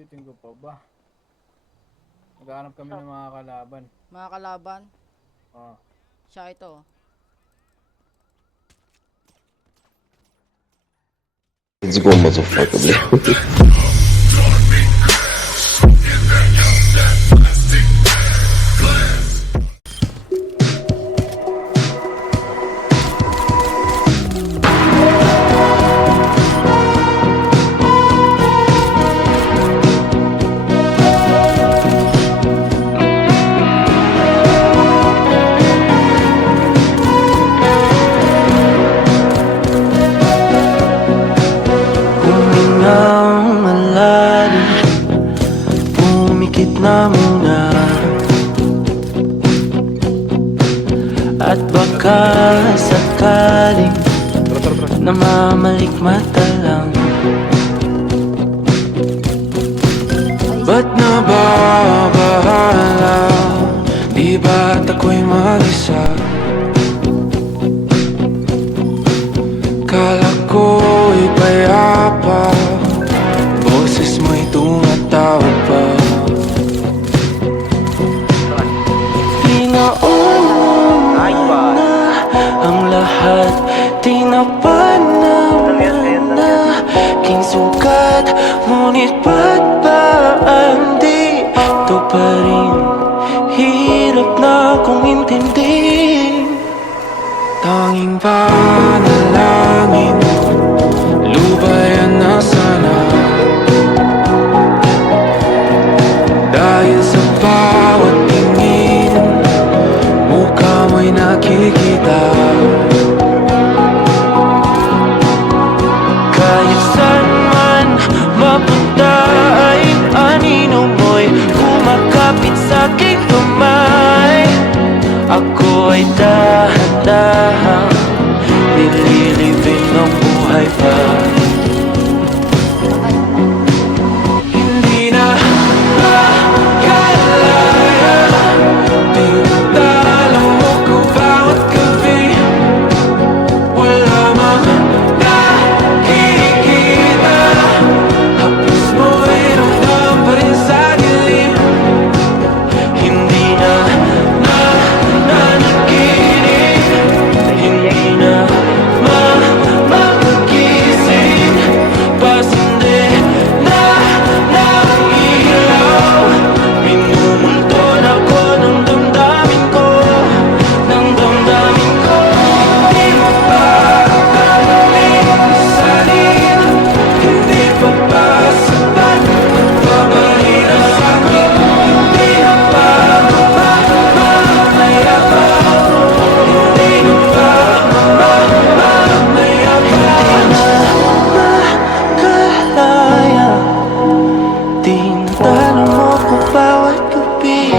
Titing ko pa ba? Naghahanap kami ng mga kalaban. Mga kalaban, Oh. siya ito. Let's go, motherfucker, bro. Humingang malalim, pumikit na muna. At baka sakaling namamalikmata lang. Ba't nababahala? Di ba't ako'y mag-isa? Kala ko'y payapa, boses mo'y tumatawag pa. Tinaon mo na ang lahat, tinapan na muna king sukat. Ngunit ba't ba hindi ito pa rin? Hirap na kong intindihin. Tanging panalangin, lubayan na sana. Dahil sa bawat tingin, mukha mo'y nakikita. Kahit saan man mapunta ay anino mo'y kumakapit sa'king kamay. Ako ay dahan-dahan nililibing ng buhay pa. Hindi na makalaya, tinatalo mo ko bawat gabi. Wala mang nakikita, hapos mo'y ramdam pa rin sa dilim. Hindi na nanaginip, hindi na mapagising. Pasindi na ng ilaw, minumulton ako ng damdamin ko, ng damdamin ko. Hindi mo pa akalaing salin, hindi pa ba sapat ang pamahirap sa'kin? Hindi na ba mamayabang? Hindi na ba mamayabang? Makalaya, tinatalo mo ko bawat gabi.